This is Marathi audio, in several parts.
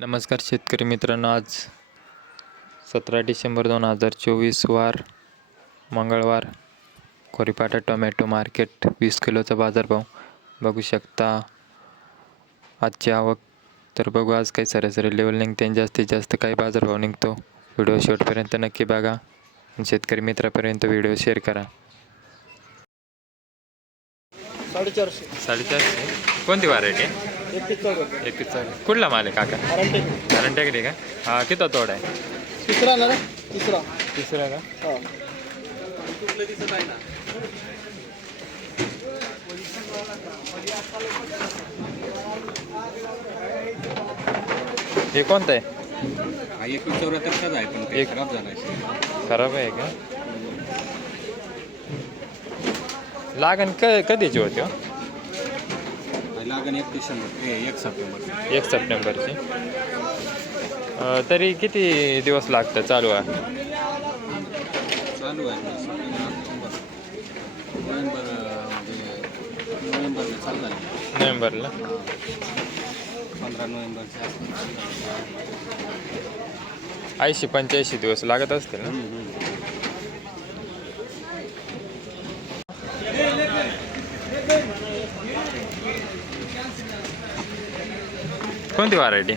नमस्कार शेतकरी मित्रांनो, आज 17 डिसेंबर 2024 वार मंगळवार. कोरीपाटा टोमॅटो मार्केट 20 किलोचा बाजारभाव बघू शकता. आजची आवक तर बघू आज काही सरासरी लेवल निघते आणि जास्तीत जास्त काही बाजारभाव निघतो. व्हिडिओ शेवटपर्यंत नक्की बघा आणि शेतकरी मित्रापर्यंत व्हिडिओ शेअर करा. 450 कोणती व्हरायटी? 21. कुठला माल आहे काका? करंटेकडे का? हा, किती तोड आहे? तिसरा ना रे? तिसरा तिसरा का? हा. हे कोणतं आहे? हा 174 आहे पण एक खराब झाला आहे. खराब आहे का? लागण कधीची होती? लागण 1 सप्टेंबर 1 सप्टेंबरची. तरी किती दिवस लागतं चालू आहे? चालू आहे नोव्हेंबरला चालू झाली. नोव्हेंबरला 15 नोव्हेंबरच्या आसपास. 80-85 दिवस लागत असतील ना? कोणती व्हरायटी?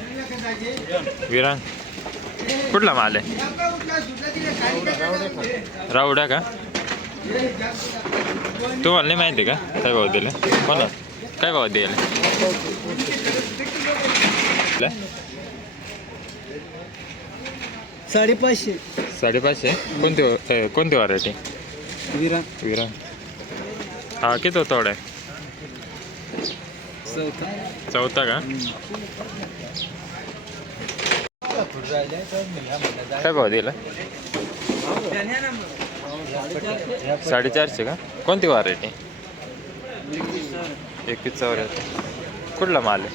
विरांग. कुठला माल आहे? रावडा का? तुम्हाला नाही माहिती का काय भाव दिले? कोणा काय भाव दिले? 550. 550. कोणती व्हरायटी? विरांग. हा, किती तोड आहे? चौथा का? काय भाव दिला? 450 का? कोणती व्हरायटी? 21. कुठला माल आहे?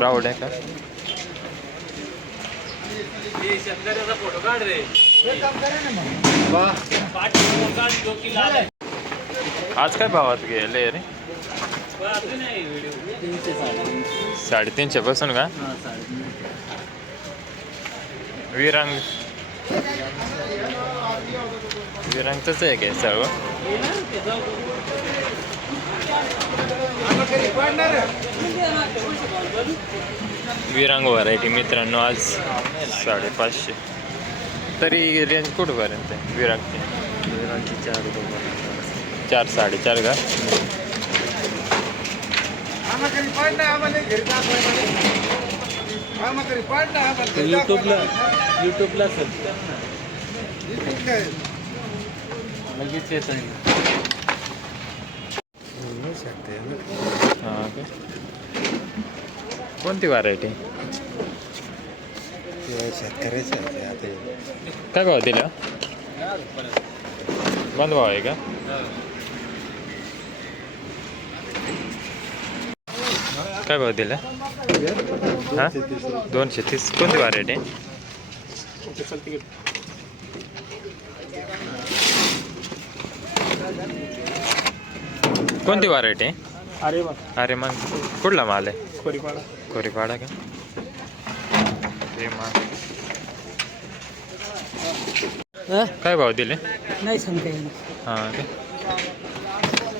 राऊड आहे का? आज काय भावात गेले रे? 350 पासून का? विरांगच आहे काय सर्व? विरांग व्हरायटी मित्रांनो आज 550. तरी रेंज कुठपर्यंत आहे विरांगची? 4 4.5 का? युट्यूबला लगेच येत आहे. हां का? कोणती व्हरायटी? शेतकऱ्याचे आता काय भाव दिला? बंद भाव आहे का? काय भाव दिला? हां 230. कोणती व्हरायटी? कोणती व्हरायटी? अरे मग कुठला माल आहे? कोरीपाडा का? ते माल काय भाव दिले? नाही सांगते. हां का?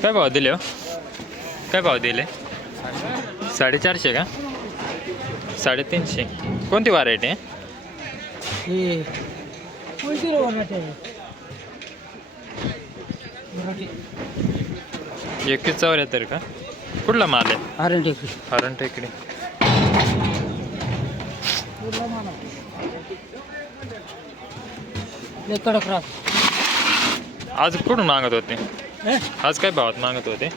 काय भाव दिले हो? काय भाव दिले? 450 का? 350. कोणती व्हरायटी आहे? 21 का? कुठला माल आहे? हरण टेकडी. आज कुठून मागत होते? आज काय भावात मागत होते?